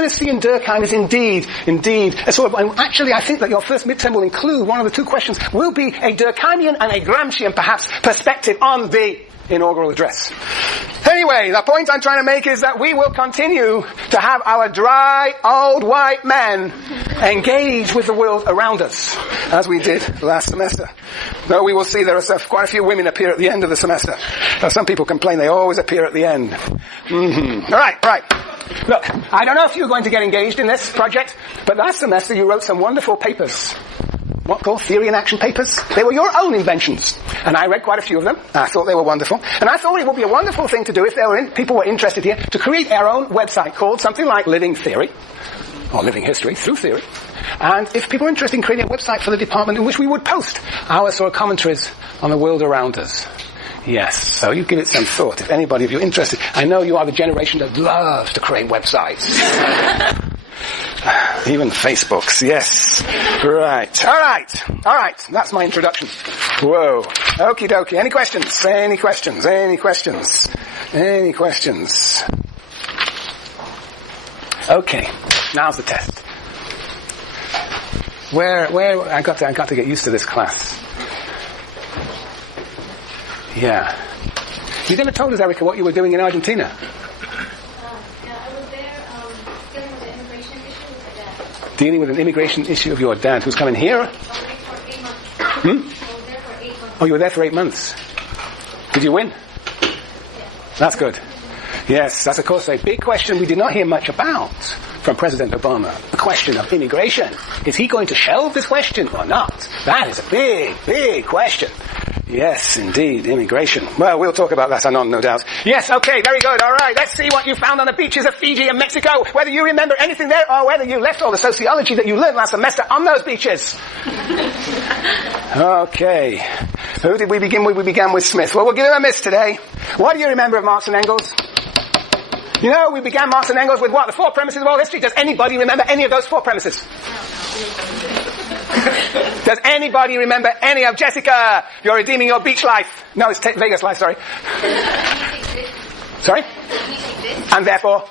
going to see in Durkheim is indeed. So actually, I think that your first midterm will include one of the two questions will be a Durkheimian and a Gramscian, perhaps, perspective on the inaugural address. Anyway, the point I'm trying to make is that we will continue to have our dry, old white men engage with the world around us, as we did last semester. Though we will see there are quite a few women appear at the end of the semester. Now, some people complain they always appear at the end. All right. Look, I don't know if you're going to get engaged in this project, but last semester you wrote some wonderful papers. What called theory and action papers. They were your own inventions. And I read quite a few of them. I thought they were wonderful. And I thought it would be a wonderful thing to do if people were interested here to create our own website called something like Living Theory, or Living History through Theory. And if people are interested in creating a website for the department in which we would post our sort of commentaries on the world around us. Yes, so you give it some thought. If anybody of you are interested, I know you are the generation that loves to create websites. Even Facebooks, yes. Right. All right. That's my introduction. Whoa. Okie dokie. Any questions? Okay. Now's the test. Where I got to get used to this class. Yeah. You never told us, Erica, what you were doing in Argentina. Dealing with an immigration issue of your dad, who's coming here? Oh, you were there for 8 months. Did you win? That's good. Yes, that's of course a big question we did not hear much about from President Obama. The question of immigration. Is he going to shelve this question or not? That is a big question. Yes, indeed, immigration. Well, we'll talk about that anon, no doubt. Yes, okay, very good, alright. Let's see what you found on the beaches of Fiji and Mexico. Whether you remember anything there or whether you left all the sociology that you learned last semester on those beaches. Okay. Who did we begin with? We began with Smith. Well, we'll give him a miss today. What do you remember of Marx and Engels? You know, we began Marx and Engels with what? The 4 premises of all history. Does anybody remember any of those 4 premises? Does anybody remember any of Jessica? You're redeeming your beach life. No, it's Vegas life, sorry. Sorry? And therefore?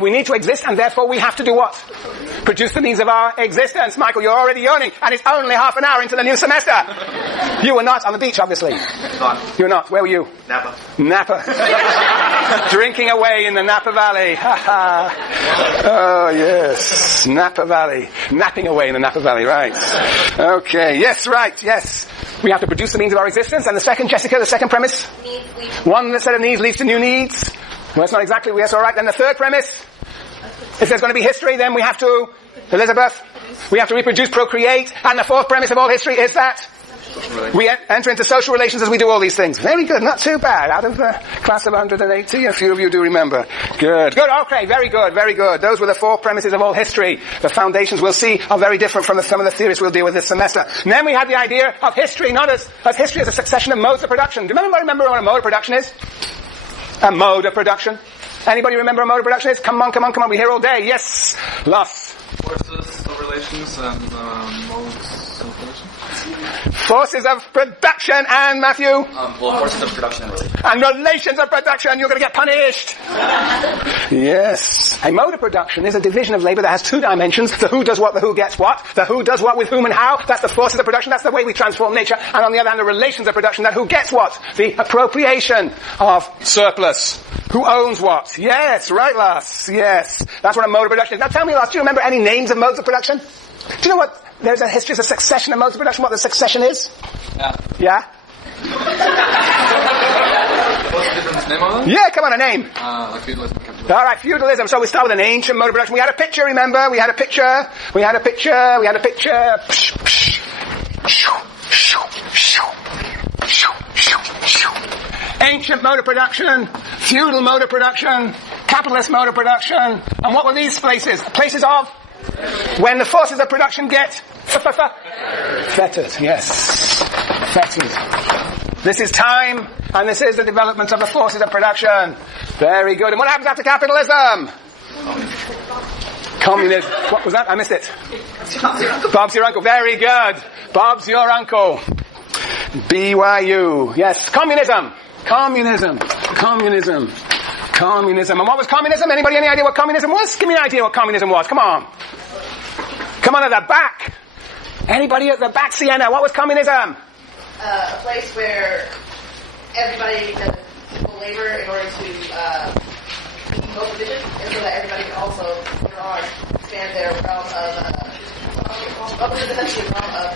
We need to exist, and therefore we have to do what? Produce the means of our existence. Michael, you're already yawning, and it's only half an hour into the new semester. You were not on the beach, obviously. You were not. Where were you? Napa. Drinking away in the Napa Valley. Oh, yes. Napa Valley. Napping away in the Napa Valley, right. Okay. Yes, right. Yes. We have to produce the means of our existence. And the second, Jessica, the second premise? One set of needs leads to new needs. Well, that's not exactly, yes, all right. Then the third premise, if there's going to be history, then we have to, Elizabeth, we have to reproduce, procreate. And the fourth premise of all history is that we enter into social relations as we do all these things. Very good, not too bad. Out of the class of 180, a few of you do remember. Good, okay, very good. Those were the 4 premises of all history. The foundations we'll see are very different from some of the theories we'll deal with this semester. And then we had the idea of history, not as history as a succession of modes of production. Do you remember what a mode of production is? A mode of production. Anybody remember what a mode of production is? Come on. We're here all day. Yes. Loss. Forces of relations and modes of production. Forces of production and Matthew? Forces of production and relations. And relations of production. You're going to get punished. Yes. A mode of production is a division of labor that has 2 dimensions. The who does what, the who gets what. The who does what with whom and how. That's the forces of production. That's the way we transform nature. And on the other hand, the relations of production, that who gets what. The appropriation of surplus. Who owns what? Yes, right, Lars. Yes. That's what a mode of production is. Now tell me, Lars, do you remember any names of modes of production? Do you know what? There's a history of a succession of modes of production. What the succession is? Yeah? What's the difference name of them? Yeah, come on, a name. Like feudalism. Alright, feudalism. So we start with an ancient mode of production. We had a picture, remember? We had a picture. Ancient mode of production, feudal mode of production, capitalist mode of production. And what were these places? Places of? When the forces of production get fettered. Yes. Fettered. This is time, and this is the development of the forces of production. Very good. And what happens after capitalism? Communism. What was that? I missed it. Bob's your uncle. Very good. Bob's your uncle. BYU. Yes. Communism. Communism. And what was communism? Anybody any idea what communism was? Give me an idea what communism was. Come on. Come on at the back. Anybody at the back, Sienna? What was communism? A place where everybody does simple labor in order to equal position, and so that everybody can also expand their realm of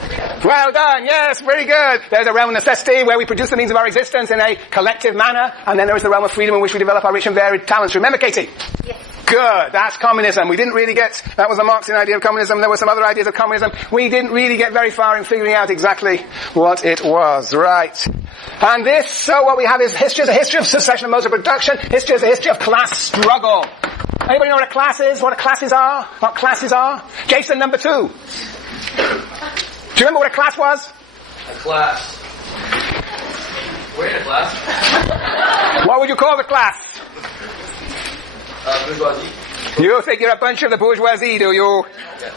freedom. Well done, yes, very good. There's a realm of necessity where we produce the means of our existence in a collective manner, and then there is the realm of freedom in which we develop our rich and varied talents. Remember, Katie? Yes. Good, that's communism. We didn't really get, that was a Marxian idea of communism, there were some other ideas of communism. We didn't really get very far in figuring out exactly what it was, right? And this, so what we have is history is a history of succession of modes of production, history is a history of class struggle. Anybody know what a class is? What classes are? What classes are? Jason, number 2. Do you remember what a class was? A class. We're in a class. What would you call the class? Bourgeoisie. You think you're a bunch of the bourgeoisie, do you? Yes.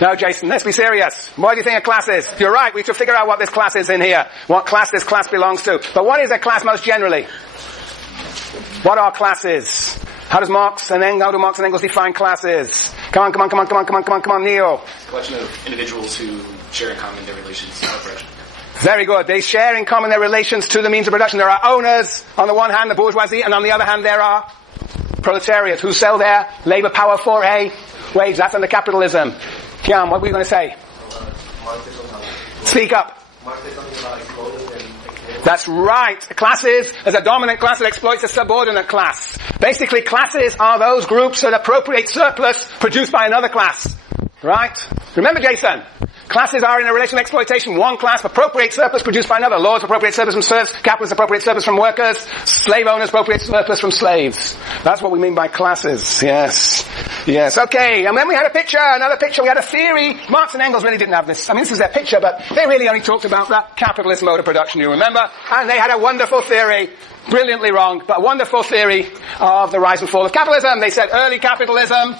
No, Jason, let's be serious. What do you think a class is? You're right, we should figure out what this class is in here. What class this class belongs to. But what is a class most generally? What are classes? How do Marx and Engels define classes? Come on, Neil. It's a collection of individuals who share in common their relations to production. Very good. They share in common their relations to the means of production. There are owners, on the one hand, the bourgeoisie, and on the other hand, there are proletariat who sell their labor power for a wage. That's under capitalism. Kian, what were you going to say? Speak up. That's right. Classes is a dominant class that exploits a subordinate class. Basically, classes are those groups that appropriate surplus produced by another class. Right? Remember, Jason? Classes are in a relation of exploitation. One class appropriates surplus produced by another. Lords appropriate surplus from serfs. Capitalists appropriate surplus from workers. Slave owners appropriate surplus from slaves. That's what we mean by classes. Yes. Yes. Okay. And then we had another picture. We had a theory. Marx and Engels really didn't have this. I mean, this is their picture, but they really only talked about that capitalist mode of production, you remember? And they had a wonderful theory. Brilliantly wrong, but a wonderful theory of the rise and fall of capitalism. They said early capitalism,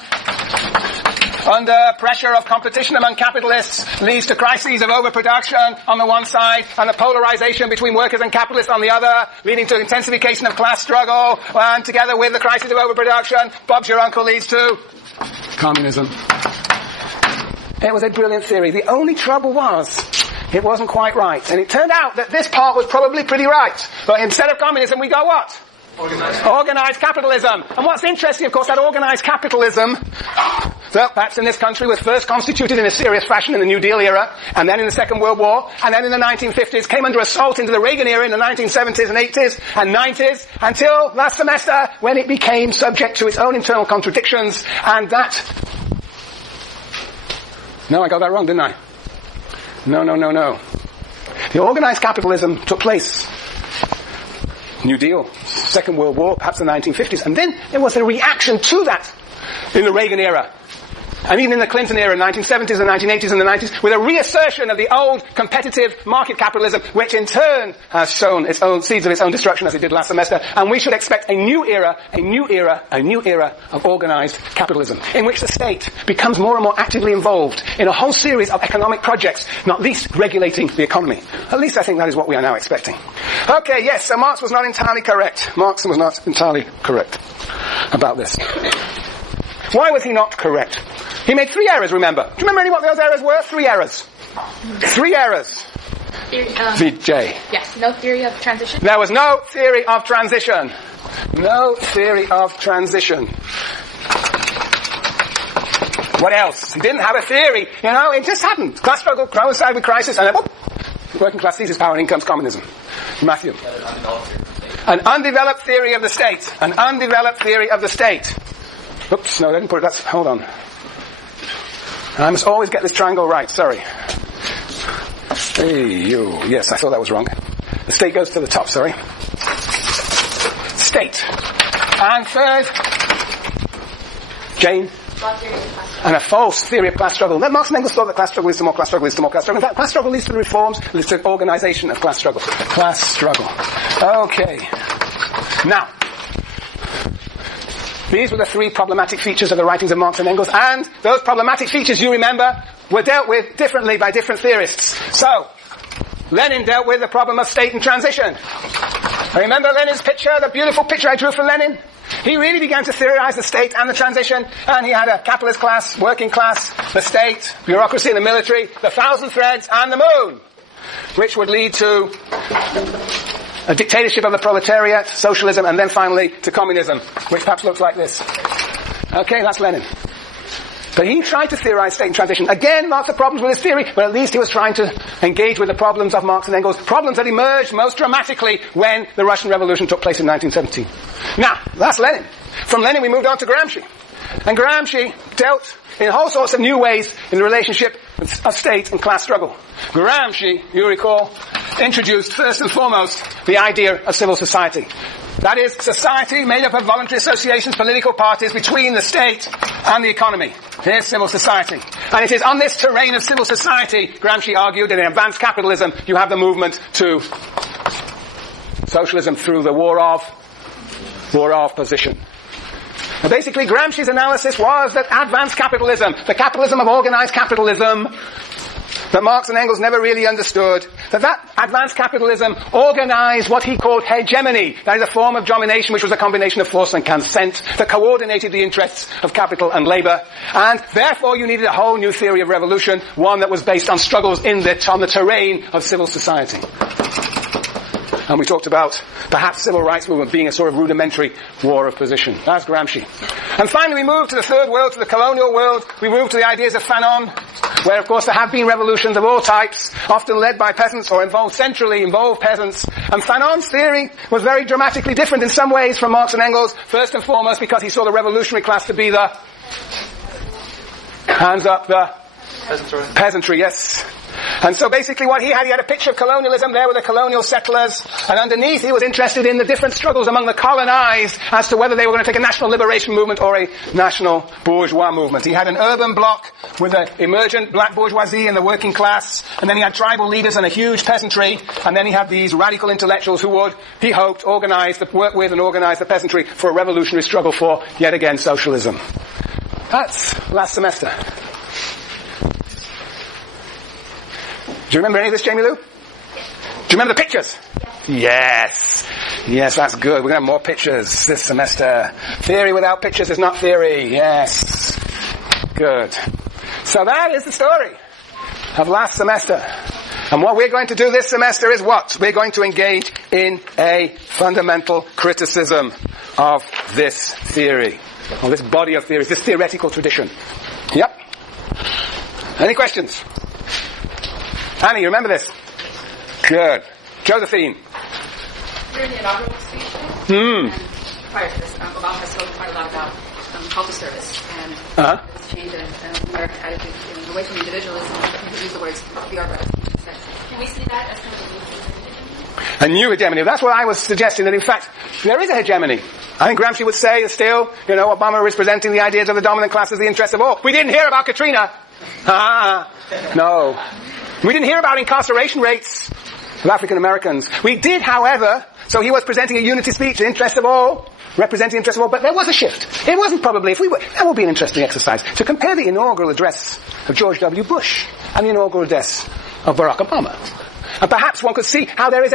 under pressure of competition among capitalists, leads to crises of overproduction on the one side and the polarization between workers and capitalists on the other, leading to intensification of class struggle, and together with the crisis of overproduction, Bob's your uncle, leads to communism. It was a brilliant theory. The only trouble was, it wasn't quite right. And it turned out that this part was probably pretty right. But instead of communism, we go what? Organized capitalism. And what's interesting, of course, that organized capitalism, that's in this country, was first constituted in a serious fashion in the New Deal era, and then in the Second World War, and then in the 1950s, came under assault into the Reagan era in the 1970s and 80s and 90s, until last semester, when it became subject to its own internal contradictions, and that... No, I got that wrong, didn't I? No. The organized capitalism took place. New Deal, Second World War, perhaps the 1950s. And then there was a reaction to that in the Reagan era. And even in the Clinton era, 1970s and 1980s and the 90s, with a reassertion of the old competitive market capitalism, which in turn has shown its own seeds of its own destruction as it did last semester. And we should expect a new era of organized capitalism, in which the state becomes more and more actively involved in a whole series of economic projects, not least regulating the economy. At least I think that is what we are now expecting. Okay, yes, so Marx was not entirely correct. Marx was not entirely correct about this. Why was he not correct? He made 3 errors, remember. Do you remember any what those errors were? 3 errors. 3 errors. VJ. Yes, no theory of transition. There was no theory of transition. No theory of transition. What else? He didn't have a theory. You know, it just happened. Class struggle coincided with crisis, and then, whoop, working class seizes power and in comes communism. Matthew. An undeveloped theory of the state. An undeveloped theory of the state. Oops, no, I didn't put it. Hold on. I must always get this triangle right. Sorry. Hey, you. Yes, I thought that was wrong. The state goes to the top, sorry. State. And third, Jane. And a false theory of class struggle. Marx and Engels thought that class struggle leads to more class struggle, leads to more class struggle. In fact, class struggle leads to reforms, leads to organization of class struggle. Class struggle. Okay. Now, these were the 3 problematic features of the writings of Marx and Engels, and those problematic features, you remember, were dealt with differently by different theorists. So, Lenin dealt with the problem of state and transition. Remember Lenin's picture, the beautiful picture I drew for Lenin? He really began to theorize the state and the transition, and he had a capitalist class, working class, the state, bureaucracy and the military, the thousand threads, and the moon, which would lead to a dictatorship of the proletariat, socialism, and then finally to communism, which perhaps looks like this. Okay, that's Lenin. But he tried to theorize state and transition. Again, lots of problems with his theory, but at least he was trying to engage with the problems of Marx and Engels, problems that emerged most dramatically when the Russian Revolution took place in 1917. Now, that's Lenin. From Lenin we moved on to Gramsci. And Gramsci dealt in all sorts of new ways in the relationship of state and class struggle. Gramsci, you recall, introduced first and foremost the idea of civil society. That is, society made up of voluntary associations, political parties between the state and the economy. Here's civil society. And it is on this terrain of civil society, Gramsci argued, that in advanced capitalism you have the movement to socialism through the war of position. And basically Gramsci's analysis was that advanced capitalism, the capitalism of organized capitalism, that Marx and Engels never really understood, that advanced capitalism organized what he called hegemony. That is a form of domination which was a combination of force and consent that coordinated the interests of capital and labor. And therefore you needed a whole new theory of revolution, one that was based on struggles on the terrain of civil society. And we talked about perhaps civil rights movement being a sort of rudimentary war of position. That's Gramsci. And finally we moved to the third world, to the colonial world. We moved to the ideas of Fanon, where of course there have been revolutions of all types, often led by peasants or centrally involved peasants. And Fanon's theory was very dramatically different in some ways from Marx and Engels, first and foremost because he saw the revolutionary class to be the hands up, the peasantry, yes. And so basically what he had a picture of colonialism. There were the colonial settlers, and underneath he was interested in the different struggles among the colonized as to whether they were going to take a national liberation movement or a national bourgeois movement. He had an urban bloc with an emergent black bourgeoisie and the working class, and then he had tribal leaders and a huge peasantry, and then he had these radical intellectuals who would, he hoped, work with and organize the peasantry for a revolutionary struggle for, yet again, socialism. That's last semester. Do you remember any of this, Jamie Lou? Do you remember the pictures? Yes. Yes, that's good. We're going to have more pictures this semester. Theory without pictures is not theory. Yes. Good. So that is the story of last semester. And what we're going to do this semester is what? We're going to engage in a fundamental criticism of this theory, or this body of theories, this theoretical tradition. Yep. Any questions? Annie, you remember this? Good. Josephine. During the inaugural speech, and prior to this, Obama has spoken quite a lot about culture service and this change in American attitude away from individualism. He used the words bureaucrats. Can we see that as kind of a new hegemony? That's what I was suggesting, that in fact there is a hegemony. I think Gramsci would say still, Obama is presenting the ideas of the dominant class as the interest of all. We didn't hear about Katrina. No. We didn't hear about incarceration rates of African Americans. We did, however, so he was presenting a unity speech, the interest of all, representing the interest of all, but there was a shift. It wasn't probably, that would be an interesting exercise, to compare the inaugural address of George W. Bush and the inaugural address of Barack Obama. And perhaps one could see how there is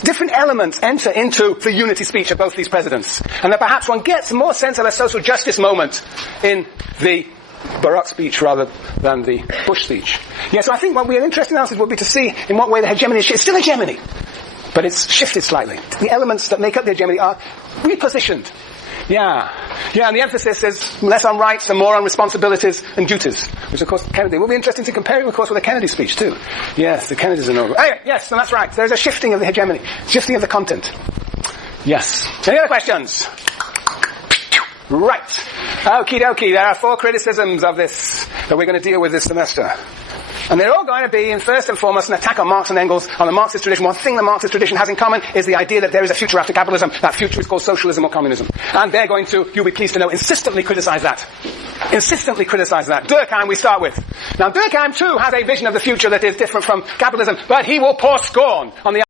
different elements enter into the unity speech of both these presidents. And that perhaps one gets more sense of a social justice moment in the Barack speech rather than the Bush speech. Yeah, so I think what we're interested in analysis would be to see in what way the hegemony is. It's still hegemony, but it's shifted slightly. The elements that make up the hegemony are repositioned. Yeah, and the emphasis is less on rights and more on responsibilities and duties, which of course Kennedy. It will be interesting to compare it, of course, with the Kennedy speech too. Yes, the Kennedy's inaugural. Anyway, yes, and that's right. There's a shifting of the hegemony, shifting of the content. Yes. Any other questions? Right. Okie dokie. There are 4 criticisms of this that we're going to deal with this semester. And they're all going to be, first and foremost, an attack on Marx and Engels, on the Marxist tradition. One thing the Marxist tradition has in common is the idea that there is a future after capitalism. That future is called socialism or communism. And they're going to, you'll be pleased to know, insistently criticize that. Insistently criticize that. Durkheim we start with. Now Durkheim too has a vision of the future that is different from capitalism, but he will pour scorn on the